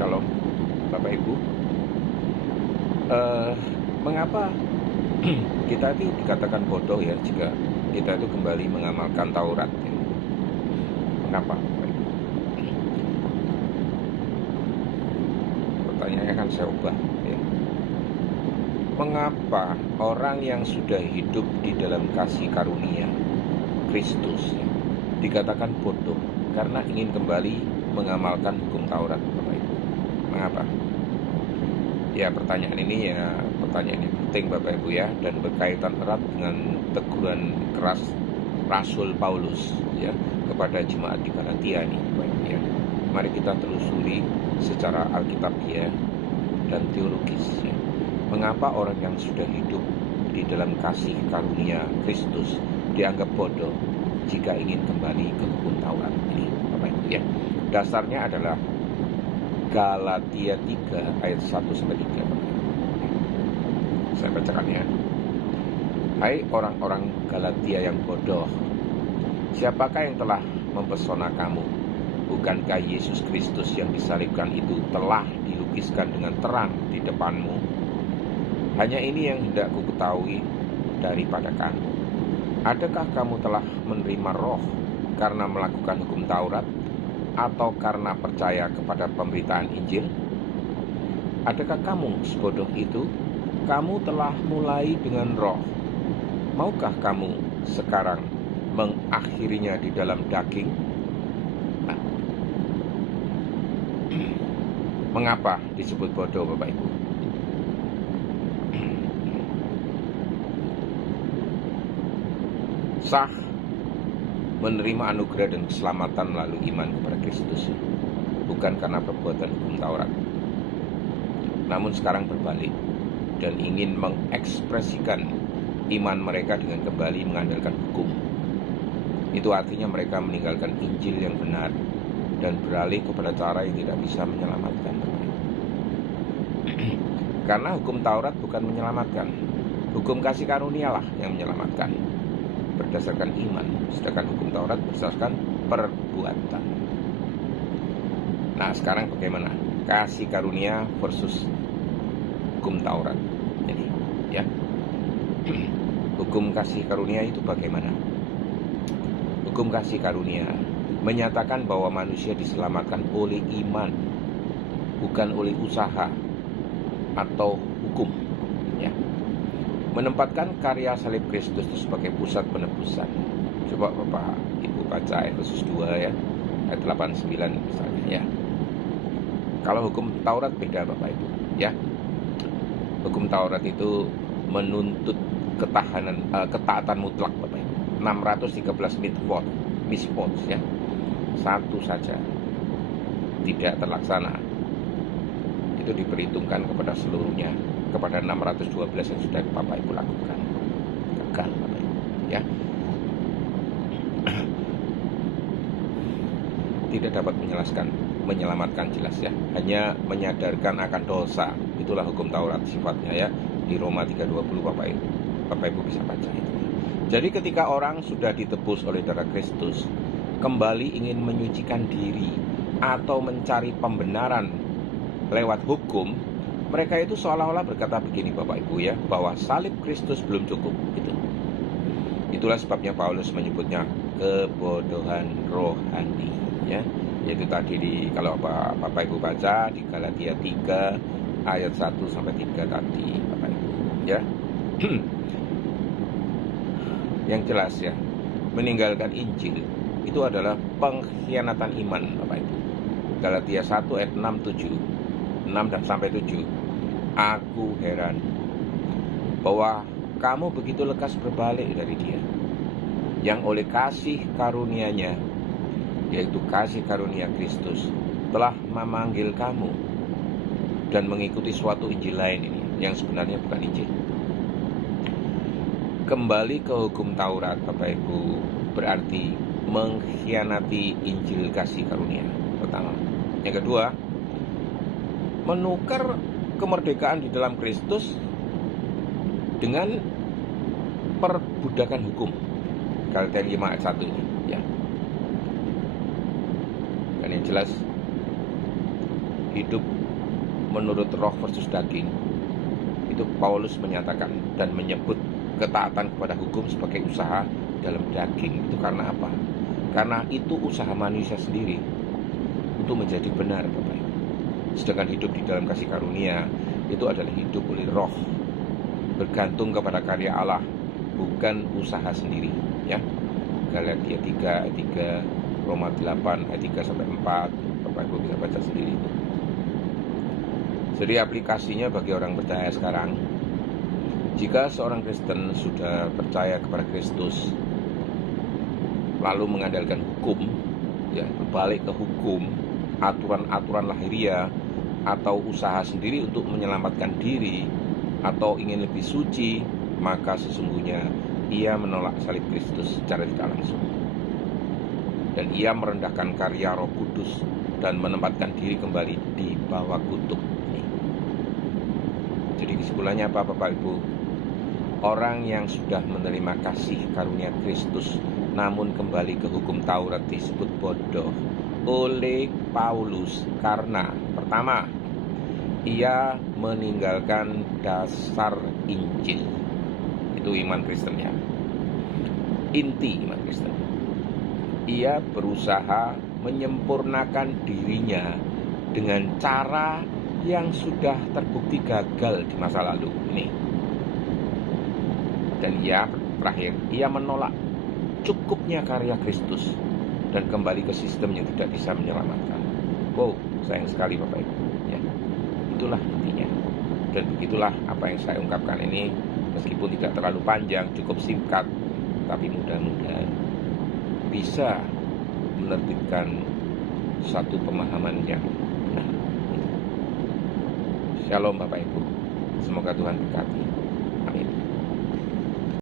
Shalom, Bapak Ibu. Mengapa kita itu dikatakan bodoh ya jika kita itu kembali mengamalkan Taurat? Ya? Mengapa, Bapak Ibu? Pertanyaannya kan saya ubah. Ya. Mengapa orang yang sudah hidup di dalam kasih karunia Kristus ya, dikatakan bodoh karena ingin kembali mengamalkan hukum Taurat, Bapak Ibu? Mengapa? Ya, pertanyaan ini ya pertanyaan yang penting Bapak Ibu ya, dan berkaitan erat dengan teguran keras Rasul Paulus ya kepada jemaat di Galatia ini, Bapak Ibu ya. Mari kita telusuri secara alkitabiah dan teologis ya. Mengapa orang yang sudah hidup di dalam kasih karunia Kristus dianggap bodoh jika ingin kembali ke hukum Taurat ini, Bapak Ibu ya. Dasarnya adalah Galatia 3 ayat 1-3. Saya bacakan ya. Hai orang-orang Galatia yang bodoh, siapakah yang telah mempesona kamu? Bukankah Yesus Kristus yang disalibkan itu telah dilukiskan dengan terang di depanmu? Hanya ini yang hendak ku ketahui daripada kamu. Adakah kamu telah menerima Roh karena melakukan hukum Taurat, atau karena percaya kepada pemberitaan Injil? Adakah kamu sebodoh itu? Kamu telah mulai dengan Roh. Maukah kamu sekarang mengakhirinya di dalam daging? Nah, mengapa disebut bodoh, Bapak Ibu? Sah menerima anugerah dan keselamatan melalui iman kepada Kristus, bukan karena perbuatan hukum Taurat. Namun sekarang berbalik dan ingin mengekspresikan iman mereka dengan kembali mengandalkan hukum. Itu artinya mereka meninggalkan Injil yang benar dan beralih kepada cara yang tidak bisa menyelamatkan. Karena hukum Taurat bukan menyelamatkan, hukum kasih karunia lah yang menyelamatkan berdasarkan iman, sedangkan hukum Taurat berdasarkan perbuatan. Nah, sekarang bagaimana? Kasih karunia versus hukum Taurat. Jadi, ya. Hukum kasih karunia itu bagaimana? Hukum kasih karunia menyatakan bahwa manusia diselamatkan oleh iman, bukan oleh usaha atau hukum, ya. Menempatkan karya salib Kristus itu sebagai pusat penebusan. Coba Bapak Ibu baca Efesus 2 ya, ayat 89 misalnya ya. Kalau hukum Taurat beda Bapak Ibu ya. Hukum Taurat itu menuntut ketaatan mutlak Bapak Ibu. 613 mitzvot ya. Satu saja tidak terlaksana. Itu diperhitungkan kepada seluruhnya, kepada 612 yang sudah Bapak Ibu lakukan. Gagal Bapak Ibu ya. Tidak dapat menyelamatkan jelas ya. Hanya menyadarkan akan dosa. Itulah hukum Taurat sifatnya ya. Di Roma 3:20 Bapak Ibu bisa baca itu. Jadi ketika orang sudah ditebus oleh darah Kristus, kembali ingin menyucikan diri atau mencari pembenaran lewat hukum, mereka itu seolah-olah berkata begini Bapak Ibu ya, bahwa salib Kristus belum cukup. Itulah sebabnya Paulus menyebutnya kebodohan rohani ya. Yaitu tadi kalau Bapak Ibu baca di Galatia 3 ayat 1-3 tadi Bapak Ibu ya. Yang jelas ya, meninggalkan Injil itu adalah pengkhianatan iman Bapak Ibu. Galatia 1 ayat 6-7. Aku heran bahwa kamu begitu lekas berbalik dari Dia, yang oleh kasih karunia-Nya, yaitu kasih karunia Kristus, telah memanggil kamu dan mengikuti suatu Injil lain ini, yang sebenarnya bukan Injil. Kembali ke hukum Taurat Bapak Ibu berarti mengkhianati Injil kasih karunia pertama. Yang kedua, menukar kemerdekaan di dalam Kristus dengan perbudakan hukum. Galatia 5 ayat 1 ini ya. Dan yang jelas hidup menurut roh versus daging, itu Paulus menyatakan dan menyebut ketaatan kepada hukum sebagai usaha dalam daging. Itu karena apa? Karena itu usaha manusia sendiri untuk menjadi benar, Bapak Ibu. Sedangkan hidup di dalam kasih karunia itu adalah hidup oleh roh, bergantung kepada karya Allah, bukan usaha sendiri, ya. Galatia 3 ayat 3, Roma 8 ayat 3 sampai 4, Bapak Ibu bisa baca sendiri itu. Jadi aplikasinya bagi orang percaya sekarang, jika seorang Kristen sudah percaya kepada Kristus lalu mengandalkan hukum, ya, berbalik ke hukum, aturan-aturan lahiriah atau usaha sendiri untuk menyelamatkan diri atau ingin lebih suci, maka sesungguhnya ia menolak salib Kristus secara tidak langsung. Dan ia merendahkan karya Roh Kudus dan menempatkan diri kembali di bawah kutuk ini. Jadi kesimpulannya apa, Bapak Ibu? Orang yang sudah menerima kasih karunia Kristus namun kembali ke hukum Taurat disebut bodoh oleh Paulus karena pertama, ia meninggalkan dasar Injil. Itu iman Kristen, ya. Inti iman Kristen. Ia berusaha menyempurnakan dirinya dengan cara yang sudah terbukti gagal di masa lalu ini. Dan terakhir, ia menolak cukupnya karya Kristus dan kembali ke sistem yang tidak bisa menyelamatkan. Wow, sayang sekali Bapak Ibu, ya. Itulah intinya. Dan begitulah apa yang saya ungkapkan ini, meskipun tidak terlalu panjang, cukup singkat, tapi mudah-mudahan bisa menerbitkan satu pemahaman yang benar. Shalom Bapak Ibu, semoga Tuhan berkati.